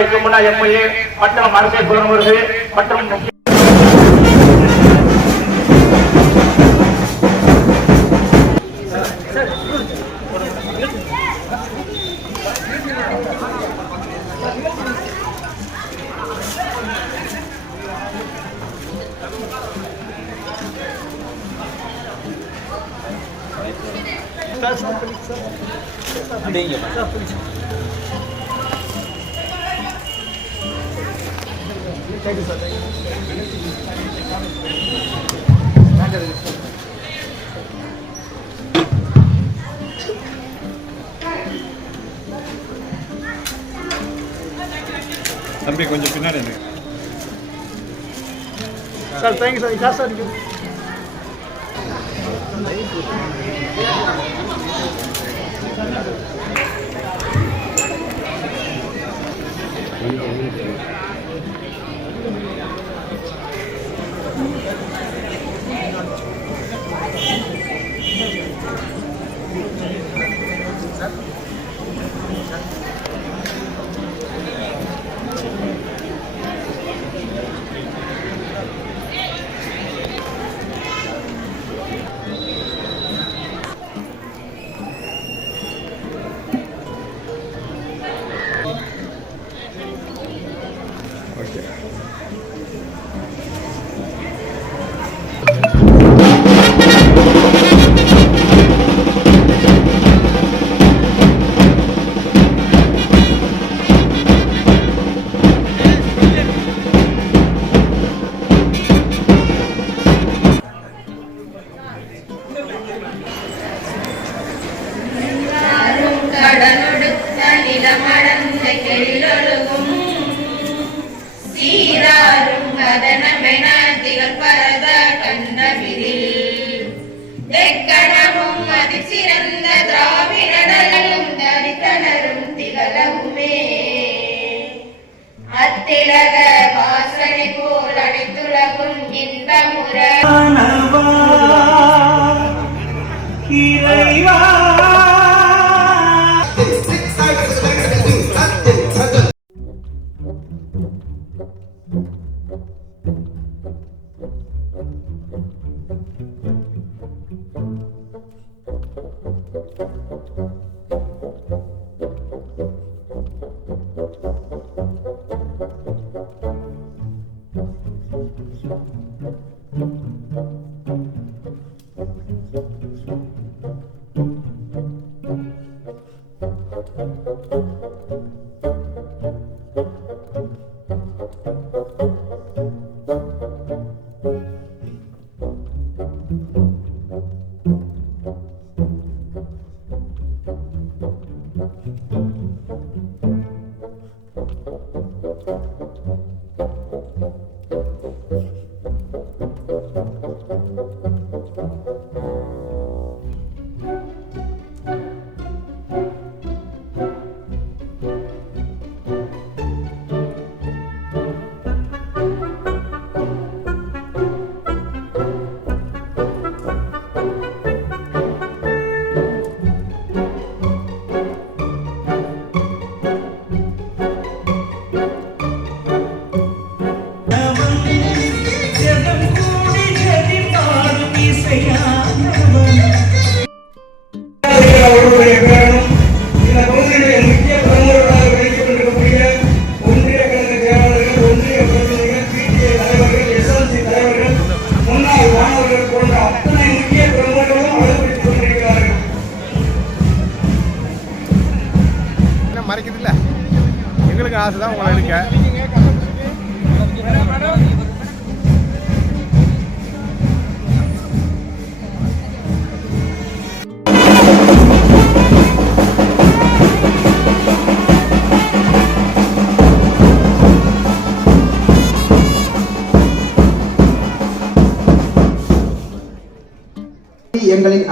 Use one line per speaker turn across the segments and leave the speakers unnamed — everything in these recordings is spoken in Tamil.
நிர்வாகிக்கு முன்னாள் எம்எல்ஏ மற்றும் அரசியல் பிரமுகர்கள் மற்றும் முக்கிய
தம்பி கொஞ்சம் பின்னாடி.
Sir thank you sir. Sir sir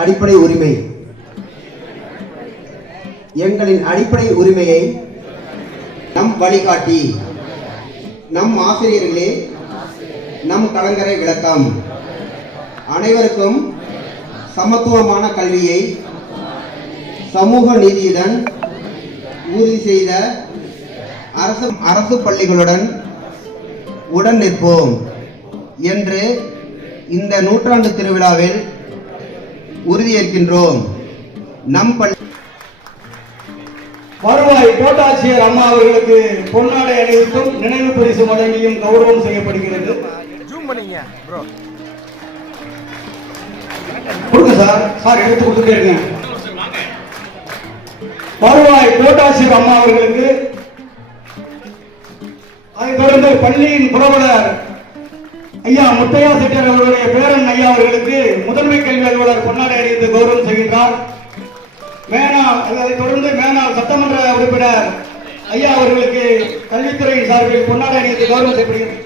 அடிப்படை உரிமை. எங்களின் அடிப்படை உரிமையை நம் வழிகாட்டி நம் ஆசிரியர்களே நம் கலங்கரை விளக்கம். அனைவருக்கும் சமத்துவமான கல்வியை சமூக நீதியுடன் உறுதி செய்த அரசு அரசு பள்ளிகளுடன் உடன் நிற்போம் என்று இந்த நூற்றாண்டு திருவிழாவில் உறுதியேற்கின்றோம். நம்
வருவாய் கோட்டாட்சியர் அம்மா அவர்களுக்கு பொன்னாடை அணிவித்தும் நினைவு பரிசு வழங்கியும் கௌரவம் செய்யப்படுகிறது.
ஜூம் பண்ணீங்க ப்ரோ
கொடுங்க சார் சார் எடுத்து கொடுத்துட்டே இருங்க. வருவாய் கோட்டாட்சியர் அம்மா அவர்களுக்கு அதைத் தொடர்ந்து பள்ளியின் புரவலர் ஐயா முத்தையா செட்டியார் அவர்களுடைய பேரன் ஐயா அவர்களுக்கு முதன்மை அலுவலர் பொன்னாடை அணிவித்து கௌரவம் செய்கின்றார். மேனா அதைத் தொடர்ந்து மேனால் சட்டமன்ற உறுப்பினர் ஐயா அவர்களுக்கு கல்வித்துறையின் சார்பில் பொன்னாடை அணிவித்து கௌரவம் செய்யப்படுகிறது.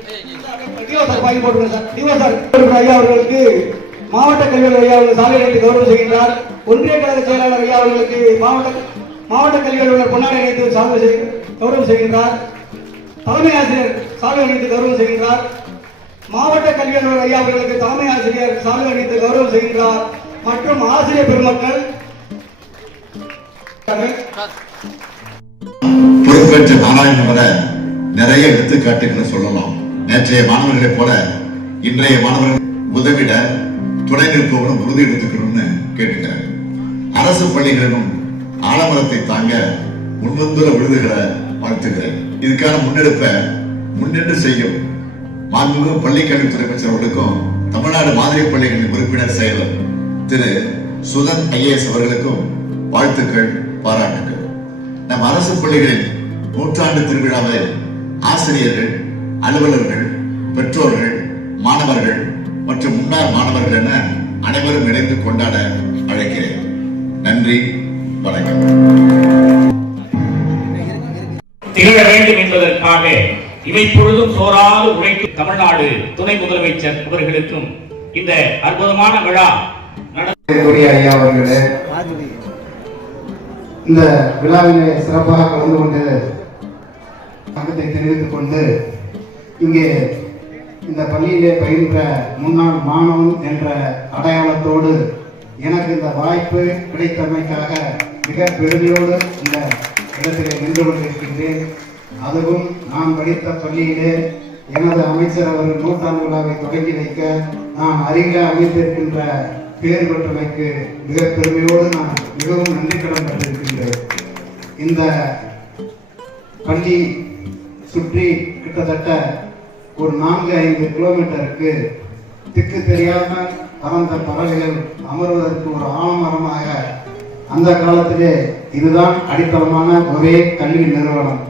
ஐயா அவர்களுக்கு மாவட்ட கல்வி ஐயா அவர்கள் சாலை அணிந்து கௌரவம் செய்கின்றார். ஒன்றிய கழக செயலாளர் ஐயா அவர்களுக்கு மாவட்ட மாவட்ட கல்வி அலுவலர் பொன்னாடை அணிவித்து சால்வை கௌரவம் செய்கின்றார். தலைமை ஆசிரியர் சாலை அணிந்து கௌரவம் செய்கின்றார். மாவட்ட கல்வி அலுவலர் ஐயா அவர்களுக்கு தலைமை ஆசிரியர் சாலை அளித்து கௌரவம் செய்கின்றார். மற்றும் ஆசிரியர் பெருமக்கள்
பொறுப்பேற்ற நாராயணன் வர நிறைய எடுத்துக்காட்டுகளை சொல்லலாம். நேற்றைய மாணவர்களைப் போல இன்றைய மாணவர்கள் உதவிட துணை நிற்பவரும் உறுதி எடுத்துக்கணும்னு கேட்டுக்கிறேன் அரசு பள்ளிகளிலும் ஆலமரத்தை தாங்க முன்வந்துள்ள விருதுகளை வாழ்த்துகிறேன். இதுக்கான முன்னெடுப்பை முன்னின்று செய்யும் மாண்புமிகு பள்ளி கல்வித்துறை அமைச்சர் அவர்களுக்கும் தமிழ்நாடு மாதிரி பள்ளிகளின் உறுப்பினர் செயலர் திரு சுதன் ஐஏஎஸ் அவர்களுக்கும் வாழ்த்துக்கள் பாராட்டுகள் நம் அரசு பள்ளிகளின் நூற்றாண்டு திருவிழாவை ஆசிரியர்கள் அலுவலர்கள் பெற்றோர்கள் மாணவர்கள் மற்றும் முன்னாள் மாணவர்கள் என அனைவரும் இணைந்து கொண்டாட அழைக்கிறேன். நன்றி வணக்கம்.
திகழ வேண்டும் என்பதற்காக இமைப்பொழுதும் சோறாது உழைக்கும் தமிழ்நாடு துணை முதலமைச்சர் அவர்களுக்கும் இந்த அற்புதமான விழா
ஐயா அவர்களே. இந்த விழாவிலே சிறப்பாக கலந்து கொண்டு வணக்கத்தை தெரிவித்துக் கொண்டு இங்கே இந்த பள்ளியிலே பயின்ற முன்னாள் மாணவன் என்ற அடையாளத்தோடு எனக்கு இந்த வாய்ப்பு கிடைத்தமைக்காக மிக பெருமையோடு இந்த இடத்திலே நின்று கொண்டிருக்கின்றேன். அதுவும் நான் படித்த பள்ளியிலே எனது அமைச்சர் அவர்கள் நூற்றாண்டு விழாவை தொடங்கி வைக்க நான் அருகில் அமைத்திருக்கின்ற பேர் பெற்றமைக்கு மிக பெருமையோடு நான் மிகவும் நன்றி கடன் பெற்றிருக்கின்றேன் இந்த பள்ளி சுற்றி கிட்டத்தட்ட ஒரு நான்கு ஐந்து கிலோமீட்டருக்கு திக்கு தெரியாமல் பறந்த பறவைகள் அமர்வதற்கு ஒரு ஆமரமாக அந்த காலத்திலே இதுதான் அடித்தளமான ஒரே கல்வி நிறுவனம்.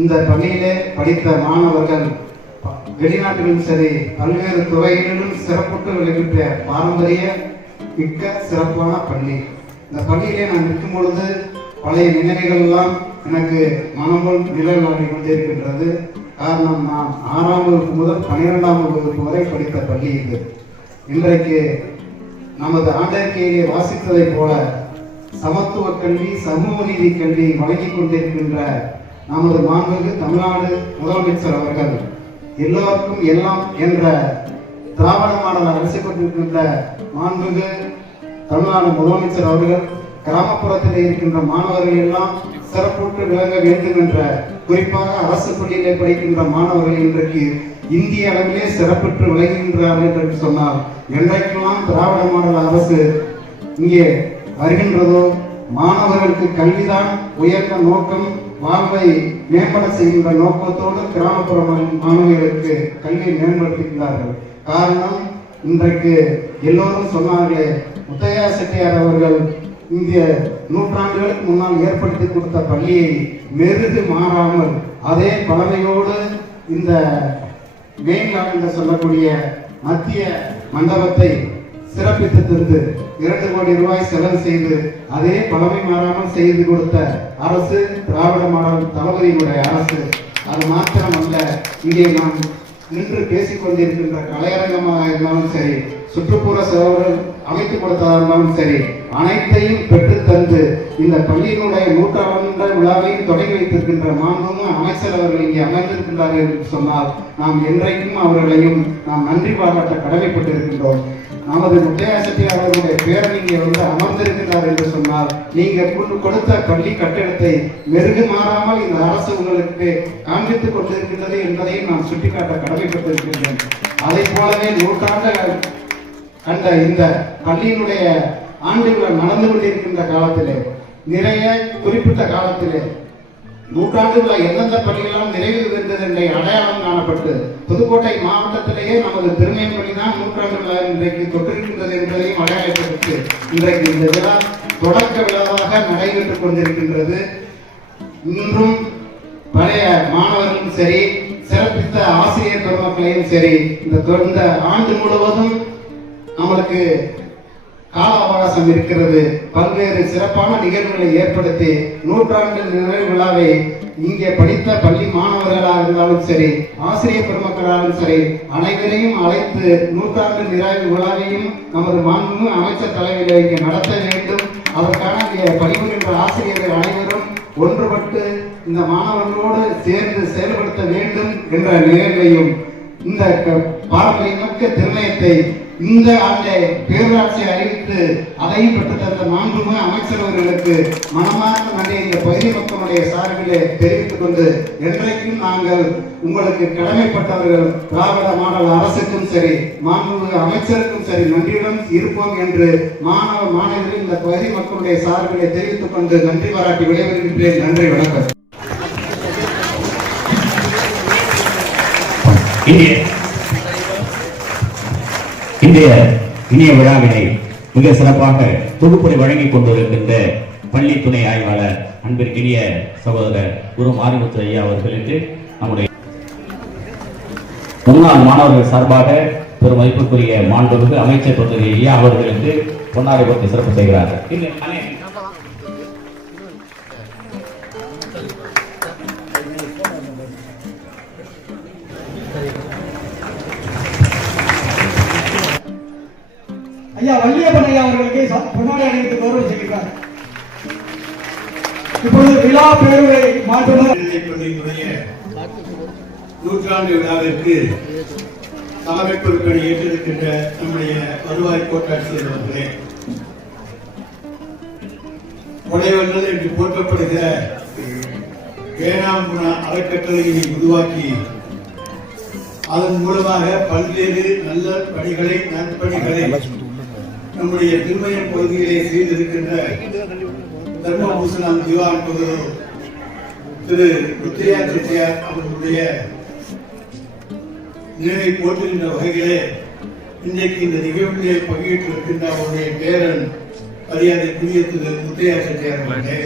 இந்த பள்ளியிலே படித்த மாணவர்கள் வெளிநாட்டிலும் சரி பல்வேறு துறைகளிலும் சிறப்புற்று விளங்கிட்ட பாரம்பரிய மிக்க சிறப்பான பள்ளி. இந்த பள்ளியிலே நான் நிற்கும் பொழுது பழைய நினைவுகள் எல்லாம் எனக்கு மனமும் நிழலாடி கொண்டிருக்கின்றது காரணம் நான் ஆறாம் வகுப்பு முதல் பன்னிரெண்டாம் வகுப்பு வரை படித்த பள்ளி இது. இன்றைக்கு நமது ஆண்டறிக்கையிலே வாசித்ததைப் போல சமத்துவ கல்வி சமூக நீதி கல்வி வழங்கி கொண்டிருக்கின்ற நமது மாண்புமிகு தமிழ்நாடு முதலமைச்சர் அவர்கள் எல்லோருக்கும் எல்லாம் என்ற திராவிட மாடல் அரசு கொண்டிருக்கின்ற மாண்புமிகு தமிழ்நாடு முதலமைச்சர் அவர்கள் கிராமப்புறத்தில் இருக்கின்ற மாணவர்கள் எல்லாம் சிறப்புற்று விளங்க வேண்டும் என்ற குறிப்பாக அரசு பள்ளியிலே படிக்கின்ற மாணவர்கள் இன்றைக்கு இந்திய அளவிலே சிறப்புற்று விளங்குகின்றார்கள் என்று சொன்னால் என்றைக்கெல்லாம் திராவிட மாடல் அரசு இங்கே வருகின்றதோ மாணவர்களுக்கு கல்விதான் உயர்ந்த நோக்கம் வாழ்வை மேம்பட செய்கின்ற நோக்கத்தோடு கிராமப்புற மாணவர்களுக்கு மாணவிகளுக்கு கல்வியை மேம்படுத்துகிறார்கள் காரணம் இன்றைக்கு எல்லோரும் சொன்னார்களே முத்தையா செட்டியார் அவர்கள் இந்திய நூற்றாண்டுகளுக்கு முன்னால் ஏற்படுத்தி கொடுத்த பள்ளியை மெருது மாறாமல் அதே பழமையோடு இந்த மெயின் என்று சொல்லக்கூடிய மத்திய மண்டபத்தை சிறப்பித்து தந்து இரண்டு கோடி ரூபாய் செலவு செய்து அதே பழமை மாறாமல் செய்து கொடுத்த அரசு திராவிட மாடல் தளபதியினுடைய அரசு. அது மாத்திரமல்ல இங்கே நாம் நின்று பேசிக் கொண்டிருக்கின்ற கலையரங்கமாக இருந்தாலும் சரி சுற்றுப்புற சேவர்கள் அமைத்து கொடுத்ததாக இருந்தாலும் சரி அனைத்தையும் பெற்றுத்தந்து இந்த பள்ளியினுடைய நூற்றாண்டு விழாவையும் தொடங்கி வைத்திருக்கின்ற மாண்புமிகு அமைச்சர் அவர்கள் இங்கே அமர்ந்திருக்கின்றார்கள் என்று சொன்னால் நாம் என்றைக்கும் அவர்களையும் நாம் நன்றி பாராட்ட கடமைப்பட்டிருக்கின்றோம். நமது முத்தையா செட்டியார் அவர்களுடைய பேரன் இங்கே வந்து அமர்ந்திருக்கிறார் என்று சொன்னால் நீங்கள் கொண்டு கொடுத்த பள்ளி கட்டிடத்தை மெருகு மாறாமல் இந்த அரசு உங்களுக்கு காண்பித்துக் கொண்டிருக்கின்றது என்பதையும் நான் சுட்டிக்காட்ட கடமைப்பட்டிருக்கின்றேன். அதை போலவே நூற்றாண்டு கண்ட இந்த பள்ளியினுடைய ஆண்டுகள் நடந்து கொண்டிருக்கின்ற காலத்திலே நிறைய குறிப்பிட்ட காலத்திலே நூற்றாண்டுகளை எந்தெந்த பள்ளியெல்லாம் நிறைவு பெற்றது என்ற அடையாளம் காணப்பட்டு புதுக்கோட்டை மாவட்டத்திலேயே நமது திருநெல்வேலி தான் நூற்றாண்டுகளாக இன்றைக்கு தொற்றிருக்கின்றது என்பதையும் அடையாளப்படுத்தி இன்றைக்கு இந்த விழா தொடக்க விழாவாக நடைபெற்றுக் கொண்டிருக்கின்றது. இன்றும் பழைய மாணவர்களும் சரி சிறப்பித்த ஆசிரியர் பெருமக்களையும் சரி இந்த தொடர்ந்த ஆண்டு முழுவதும் நம்மளுக்கு கால அவகாசம் இருக்கிறது. பல்வேறு சிறப்பான நிகழ்வுகளை ஏற்படுத்தி நூற்றாண்டு நிறைவு விழாவை இங்கே படித்த பள்ளி மாணவர்களாக இருந்தாலும் சரி ஆசிரியர் பெருமக்களாலும் சரி அனைவரையும் அழைத்து நூற்றாண்டு நிறைவு விழாவையும் நமது மாண்பு அமைச்சர் தலைமையில் இங்கே நடத்த வேண்டும். அதற்கான இங்கே பணிபுரிகின்ற ஆசிரியர்கள் அனைவரும் ஒன்றுபட்டு இந்த மாணவர்களோடு சேர்ந்து செயல்படுத்த வேண்டும் என்ற நிகழ்வையும் இந்த பாரம்பரியமிக்க திருநயத்தை இந்த ஆண்டை பேரூராட்சி அறிவித்து அதையும் பெற்றுத்தந்த தந்த மாண்புமிகு அமைச்சர் அவர்களுக்கு மனமார்ந்த நன்றி இந்த பகுதி மக்களுடைய சார்பிலே தெரிவித்துக் கொண்டு என்றைக்கும் நாங்கள் உங்களுக்கு கடமைப்பட்டவர்கள் திராவிட மாடல் அரசுக்கும் சரி மாண்புமிகு அமைச்சருக்கும் சரி நன்றியுடன் இருப்போம் என்று மாணவ மாணவர்கள் இந்த பகுதி மக்களுடைய சார்பிலே தெரிவித்துக் கொண்டு நன்றி பாராட்டி விடைபெறுகின்றேன். நன்றி வணக்கம்.
இங்கே இன்றைய இணைய விழாவினை மிக சிறப்பாக தொகுப்புரை வழங்கிக் கொண்டிருக்கின்ற பள்ளி துணை ஆய்வாளர் அன்பிற்கினிய சகோதரர் குரு மாரிமுத்து ஐயா அவர்களுக்கு நம்முடைய முன்னாள் மாணவர்கள் சார்பாக பெரும் மதிப்புக்குரிய மாண்புமிகு அமைச்சர் பிரதிநிதி ஐயா அவர்களுக்கு பொன்னாரை பற்றி சிறப்பு செய்கிறார்கள்.
ஐயா வள்ளியப்பனையா அவர்களுக்கு பொன்னாடி அணிவித்து கௌரவம் செய்கிறார் இப்பொழுது விழா பேருரை மாற்றுனர்
நூற்றாண்டு விழாவிற்கு தலைமை பொருட்களை ஏற்றிருக்கின்ற நம்முடைய வருவாய் கோட்டாட்சியர் அவர்களே உடையவர்கள் என்று போற்றப்படுகிற வேளாண் அறக்கட்டளையை உருவாக்கி அதன் மூலமாக பல்வேறு நல்ல பணிகளை நற்பணிகளை நம்முடைய திருமய பகுதியிலே செய்திருக்கின்ற தர்மபூசணம் திவான் பகுதி திரு முத்தையா செட்டியார் அவர்களுடைய நினைவை போற்றுகின்ற வகையிலே இன்றைக்கு இந்த நிகழ்விலே பங்கேற்றிருக்கின்ற அவருடைய பேரன் மரியாதைக்குரிய திரு முத்தையா செட்டியார் அவர்களே.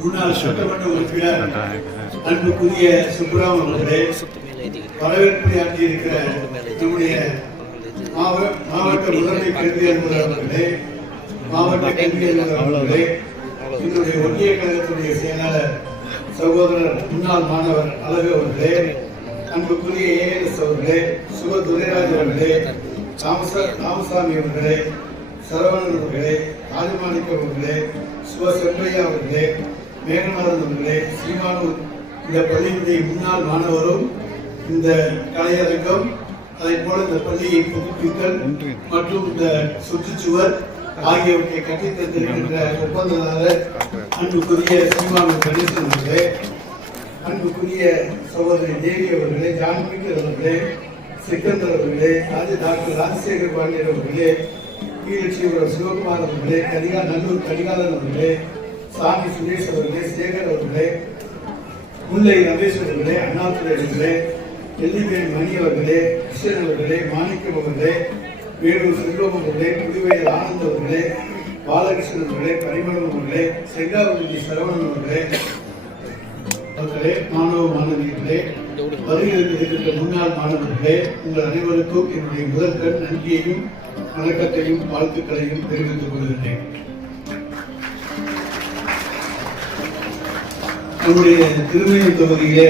முன்னாள் சட்டமன்ற உறுப்பினர் அன்புக்குரிய சுப்ராம் அவர்களே வரவேற்பு ஆற்றியிருக்கிற நம்முடைய மாவட்ட முதன்மை கல்வி அலுவலர் அவர்களே மாவட்ட கல்வி அலுவலர் அவர்களே என்னுடைய ஒன்றிய கழகத்துடைய செயலாளர் சகோதரர் முன்னாள் மாணவர் அழகு அவர்களே அன்புக்குரிய ஏஎஸ் அவர்களே சுப துரைராஜ் அவர்களே ராமசா ராமசாமி அவர்களே சரவணன் அவர்களே ராஜமாணிக்கம் அவர்களே சுப செம்மையா அவர்களே மேகநாதன் அவர்களே சீமானூர் இந்த பள்ளியினுடைய முன்னாள் மாணவரும் இந்த கலையரங்கம் அதை போல இந்த பள்ளியை புதுப்பித்தல் மற்றும் இந்த சுற்றுச்சுவர் ஆகியவற்றை கட்டித் தந்திருக்கின்ற ஒப்பந்ததாரர் அன்புக்குரிய சீமானூர் கணேசன் அவர்களே அன்புக்குரிய சகோதரி தேவி அவர்களே ஜான்மிக்கர் அவர்களே சிக்கந்தர் அவர்களே ராஜ டாக்டர் ராஜசேகர் பாண்டியர் அவர்களே கீழச்சிபுரம் சிவகுமார் அவர்களே கரிகா நல்லூர் கரிகாலன் அவர்களே சாமி சுரேஷ் அவர்களே சேகர் அவர்களே முல்லை ரமேஷ் அவர்களே அண்ணாதுரை அவர்களே எல்லிபே மணி அவர்களே கிருஷ்ணன் அவர்களே மாணிக்கம் அவர்களே வேலூர் செல்வம் அவர்களே புதுவை ஆனந்த் அவர்களே பாலகிருஷ்ணன் அவர்களே பரிமளம் அவர்களே செங்காவதி சரவணன் அவர்களே அவர்களே மாணவ மாணவிகளே வருகிறது இருக்கிற முன்னாள் மாணவர்களே உங்கள் அனைவருக்கும் என்னுடைய முதற்கண் நன்றியையும் வணக்கத்தையும் வாழ்த்துக்களையும் தெரிவித்துக் கொள்கின்றேன். நம்முடைய திருமயம் தொகுதியிலே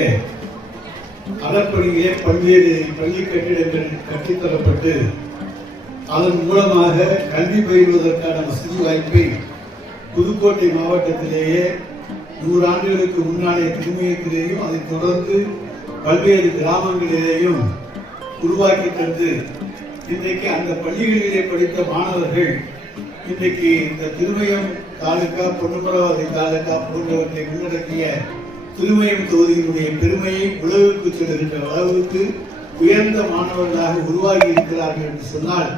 அறப்பணியிலே பல்வேறு பள்ளி கட்டிடங்கள் கட்டித்தரப்பட்டு அதன் மூலமாக கல்வி பயில்வதற்கான வசதி வாய்ப்பை புதுக்கோட்டை மாவட்டத்திலேயே நூறு ஆண்டுகளுக்கு முன்னாலே திருமயத்திலேயும் அதைத் தொடர்ந்து பல்வேறு கிராமங்களிலேயும் உருவாக்கி தந்து இன்றைக்கு அந்த பள்ளிகளிலே படித்த மாணவர்கள் இன்றைக்கு இந்த திருமயம் தாலுகா பொன்னுமரவாதி தாலுகா போன்றவற்றை உள்ளடக்கிய திருமயம் தொகுதியினுடைய பெருமையை உலகுக்கு சொல்லுகின்ற அளவுக்கு உயர்ந்த மாணவர்களாக உருவாகி இருக்கிறார்கள் என்று சொன்னால்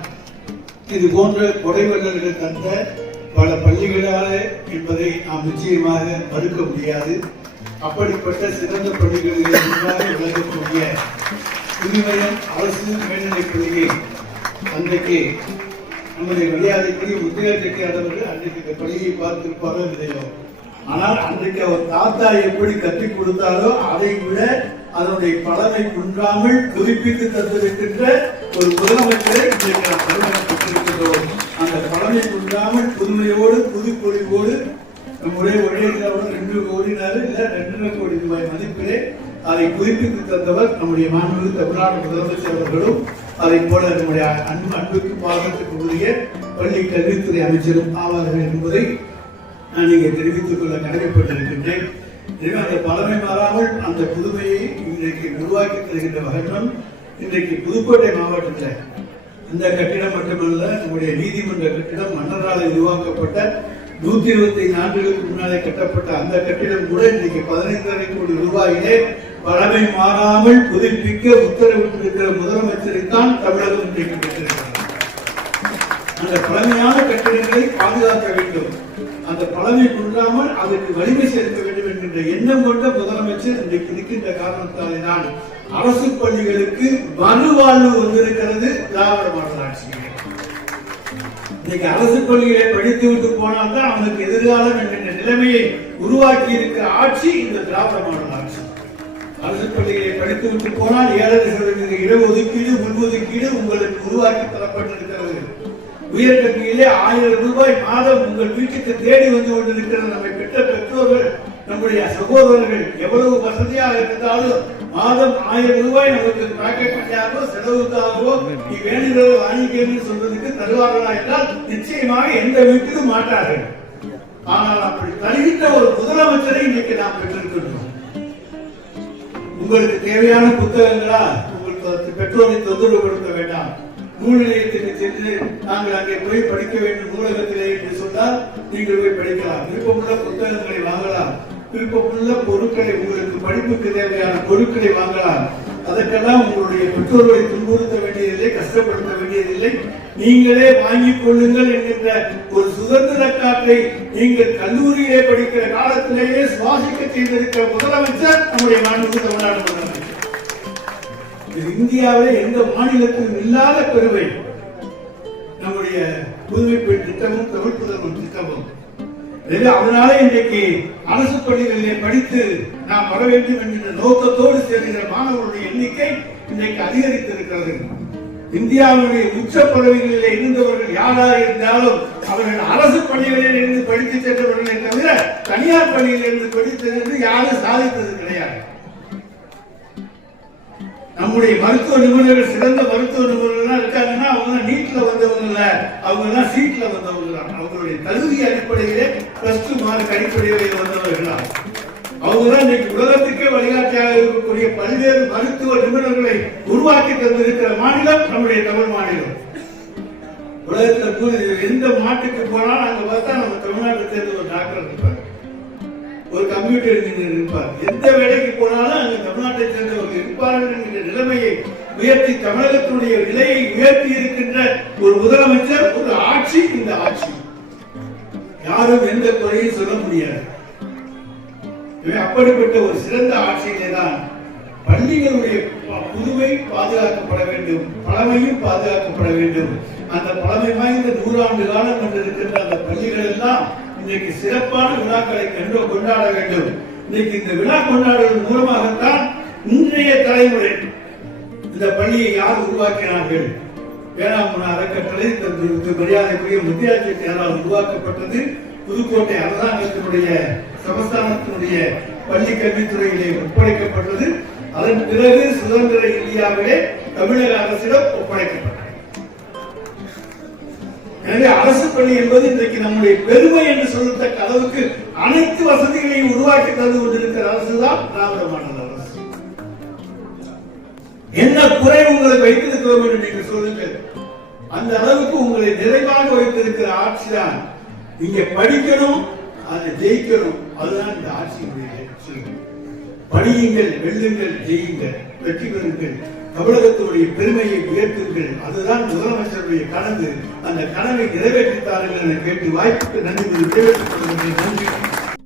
இது போன்ற கொடைவள்ளல்கள் தந்த பல பள்ளிகளால என்பதை நாம் நிச்சயமாக மறுக்க முடியாது. அப்படிப்பட்ட சிறந்த பள்ளிகளில் ஒன்றாக விளங்கக்கூடிய திருமயம் அரசு மேல்நிலைப் பள்ளியை அன்றைக்கு நம்முடைய மரியாதைக்குரிய முத்தையாட்சி அவர்கள் அன்றைக்கு இந்த பள்ளியை பார்த்திருப்பாரோ நினைவோம் ஆனால் அன்றைக்கு அவர் தாத்தா எப்படி கற்றுக் கொடுத்தாரோ அதை விட அதனுடைய பலனை குன்றாமல் புதுப்பித்து தந்திருக்கின்ற ஒரு முதலமைச்சரை இன்றைக்கு நாம் அந்த பலனை குன்றாமல் புதுமையோடு புதுப்பொழிவோடு நம்முடைய ஒரே ரெண்டு கோடினாரு இல்ல ரெண்டரை கோடி ரூபாய் மதிப்பிலே அதை புதுப்பித்து தந்தவர் நம்முடைய மாண்பு தமிழ்நாடு முதலமைச்சர் அவர்களும் அதை போல நம்முடைய அன்பு அன்புக்கு பாகத்துக்கு உரிய பள்ளி கல்வித்துறை அமைச்சரும் ஆவார்கள் என்பதை நான் இங்கே தெரிவித்துக் கொள்ள கடமைப்பட்டிருக்கின்றேன். எனவே அந்த பழமை மாறாமல் அந்த புதுமையை இன்றைக்கு உருவாக்கி தருகின்ற வகற்றம் இன்றைக்கு புதுக்கோட்டை மாவட்டத்தில் இந்த கட்டிடம் மட்டுமல்ல நம்முடைய நீதிமன்ற கட்டிடம் மன்னரால் உருவாக்கப்பட்ட நூத்தி இருபத்தி ஐந்து ஆண்டுகளுக்கு முன்னாலே கட்டப்பட்ட அந்த கட்டிடம் கூட இன்றைக்கு பதினைந்தரை கோடி ரூபாயிலே பழமை மாறாமல் புதுப்பிக்க உத்தரவிட்டிருக்கிற முதலமைச்சரை தான் தமிழகம் இன்றைக்கு பெற்றிருக்கிறது. அந்த பழமையான கட்டிடங்களை வேண்டும். அந்த பழமை கொள்ளாமல் அதற்கு வலிமை சேர்க்க வேண்டும் என்கின்ற எண்ணம் கொண்ட முதலமைச்சர் இன்றைக்கு இருக்கின்ற காரணத்தாலே அரசு பள்ளிகளுக்கு மறுவாழ்வு வந்திருக்கிறது திராவிட மாடல் ஆட்சியில். இன்னைக்கு அரசு பள்ளிகளை படித்து விட்டு போனால் தான் அவனுக்கு எதிர்காலம் என்கின்ற நிலைமையை உருவாக்கி இருக்கிற ஆட்சி இந்த திராவிட மாடல் ஆட்சி. அரசு பள்ளிகளை படித்து விட்டு போனால் ஏழரை சதவீத இடஒதுக்கீடு முன்ஒதுக்கீடு உங்களுக்கு உருவாக்கி தரப்பட்டிருக்கிறது. உயர்கல்வியிலே ஆயிரம் ரூபாய் மாதம் உங்கள் வீட்டுக்கு தேடி வந்து கொண்டிருக்கிற நம்மை பெற்ற பெற்றோர்கள் நம்முடைய சகோதரர்கள் எவ்வளவு வசதியாக இருந்தாலும் மாதம் ஆயிரம் ரூபாய் நமக்கு பாக்கெட் பண்ணியாகவோ செலவுக்காகவோ நீ வேணுங்கிறத வாங்கிக்கணும்னு சொல்றதுக்கு தருவார்களா என்றால் நிச்சயமாக எந்த வீட்டுக்கும் மாட்டார்கள். ஆனால் அப்படி தருகின்ற ஒரு முதலமைச்சரை இன்னைக்கு நாம் பெற்றிருக்கின்றோம். உங்களுக்கு தேவையான புத்தகங்களா? உங்களுக்கு பெற்றோரை தொந்தரவு கொடுக்க வேண்டாம். நூல் நிலையத்திற்கு சென்று நாங்கள் அங்கே போய் படிக்க வேண்டும் நூலகத்திலே என்று சொன்னால் நீங்கள் போய் படிக்கலாம். விருப்பமுள்ள புத்தகங்களை வாங்கலாம். விருப்பமுள்ள பொருட்களை உங்களுக்கு படிப்புக்கு தேவையான பொருட்களை வாங்கலாம். அதற்கெல்லாம் உங்களுடைய பெற்றோர்களை துன்புறுத்த வேண்டியதில்லை கஷ்டப்படுத்த வேண்டியதில்லை. நீங்களே வாங்கிக் கொள்ளுங்கள் என்கின்ற ஒரு சுதந்திர காற்றை நீங்கள் கல்லூரியிலே படிக்கிற காலத்திலேயே சுவாசிக்க செய்திருக்கிற முதலமைச்சர் நம்முடைய மாநில தமிழ்நாடு முதலமைச்சர். இது இந்தியாவிலே எந்த மாநிலத்திலும் இல்லாத பெருமை. நம்முடைய புதுமை பெண் திட்டமும் தமிழ் புதல்வன் திட்டமும். அதனால இன்றைக்கு அரசு பள்ளிகளிலே படித்து நாம் வர வேண்டும் என்கிற நோக்கத்தோடு சேர்கிற மாணவர்களுடைய எண்ணிக்கை இன்றைக்கு அதிகரித்திருக்கிறது. இந்தியாவுடைய உச்ச பதவிகளிலே இருந்தவர்கள் யாராக இருந்தாலும் அவர்கள் அரசு பள்ளிகளில் இருந்து படித்து சென்றவர்களே தவிர தனியார் பள்ளியில் இருந்து படித்து சென்று யாரும் சாதித்தது கிடையாது. நம்முடைய மருத்துவ நிபுணர்கள் சிறந்த மருத்துவ நிபுணர்கள் இருக்காங்கன்னா அவங்க தான் நீட்ல வந்தவங்க இல்ல அவங்க தான் சீட்ல வந்தவங்க தான் அவங்களுடைய தகுதி அடிப்படையிலே பிளஸ் டூ மார்க் அடிப்படையிலே வந்தவர்கள் தான் அவங்க தான் இன்னைக்கு உலகத்துக்கே வழிகாட்டியாக இருக்கக்கூடிய பல்வேறு மருத்துவ நிபுணர்களை உருவாக்கி தந்திருக்கிற மாநிலம் நம்முடைய தமிழ் மாநிலம். உலகத்துல எந்த மாட்டுக்கு போனாலும் அங்க பார்த்தா நம்ம தமிழ்நாட்டை சேர்ந்த ஒரு டாக்டர் இருப்பாங்க ஒரு கம்ப்யூட்டர் இன்ஜினியர் இருப்பார். எந்த வேலைக்கு போனாலும் அங்க தமிழ்நாட்டை சேர்ந்தவர்கள் இருப்பார்கள் என்கிற நிலைமையை உயர்த்தி தமிழகத்துடைய நிலையை உயர்த்தி இருக்கின்ற ஒரு முதலமைச்சர் ஒரு ஆட்சி இந்த ஆட்சி. யாரும் எந்த குறையும் சொல்ல முடியாது. அப்படிப்பட்ட ஒரு சிறந்த ஆட்சியிலே தான் பள்ளிகளுடைய ப- புதுமை பாதுகாக்கப்பட வேண்டும். பழமையும் பாதுகாக்கப்பட வேண்டும். அந்த பழமை வாய்ந்த நூறாண்டு காலம் கொண்டிருக்கின்ற அந்த பள்ளிகள் எல்லாம் இன்றைக்கு சிறப்பான விழாக்களை கண்டு கொண்டாட வேண்டும். இன்னைக்கு இந்த விழா கொண்டாடுவதன் மூலமாகத்தான் இன்றைய தலைமுறை இந்த பள்ளியை யார் உருவாக்கினார்கள்? வேளாண்மை அறக்கட்டளை இந்த மரியாதைக்குரிய முத்தியா செட்டியாரால் உருவாக்கப்பட்டது. புதுக்கோட்டை அரசாங்கத்தினுடைய சமஸ்தானத்தினுடைய பள்ளி கல்வித்துறையிலே ஒப்படைக்கப்பட்டது. அதன் பிறகு சுதந்திர இந்தியாவிலே தமிழக அரசிடம் ஒப்படைக்கப்பட்டது. எனவே அரசு பள்ளி என்பது இன்றைக்கு நம்முடைய பெருமை என்று சொல்லத்தக்க அளவுக்கு அனைத்து வசதிகளையும் உருவாக்கி தந்து கொண்டிருக்கிற அரசு தான் திராவிட மாடல் அரசு. என்ன குறை உங்களை வைத்திருக்கிறோம் என்று நீங்கள் சொல்லுங்கள். அந்த அளவுக்கு உங்களை நிறைவாக வைத்திருக்கிற ஆட்சி தான் நீங்க படிக்கணும் அதை ஜெயிக்கணும். அதுதான் இந்த ஆட்சியினுடைய படியுங்கள் வெல்லுங்கள் ஜெயுங்கள் வெற்றி பெறுங்கள். தமிழகத்தினுடைய பெருமையை உயர்த்துங்கள். அதுதான் முதலமைச்சருடைய கனவு. அந்த கனவை நிறைவேற்றித்தார்கள் என கேட்டு வாய்ப்புக்கு நன்றி கூறி கொள்கிறேன். நன்றி.